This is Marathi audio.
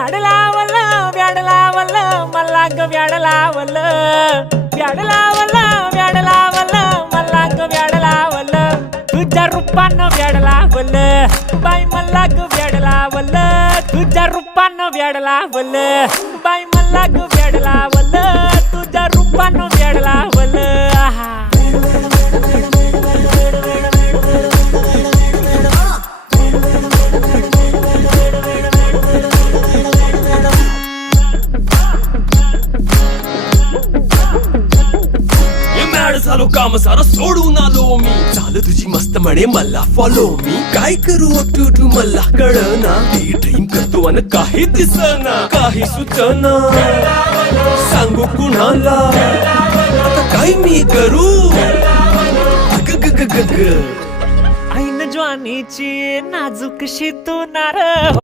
व्याड लावलं व्याड लावलं मला ग व्याड लावलं व्याड लावलं व्याड लावलं मला ग व्याड लावलं तुझ्या रूपानं व्याड लावलं बाई मला ग व्याड लावलं तुझ्या रूपानं व्याड लावलं बाई मला ग व्याड लावलं तुझ्या रूपानं व्याड लावलं आहा झालो काम सारा सोडून आलो मी झालं तुझी मस्त म्हणे मला फॉलो मी काय करू अटू मला कळना ते ड्रीम करतो आणि काही दिसना काही सुचना सांगू कुणाला आता काय मी करू अग ग ग ग ग ऐन ज्वानीची नाजूक शितू नार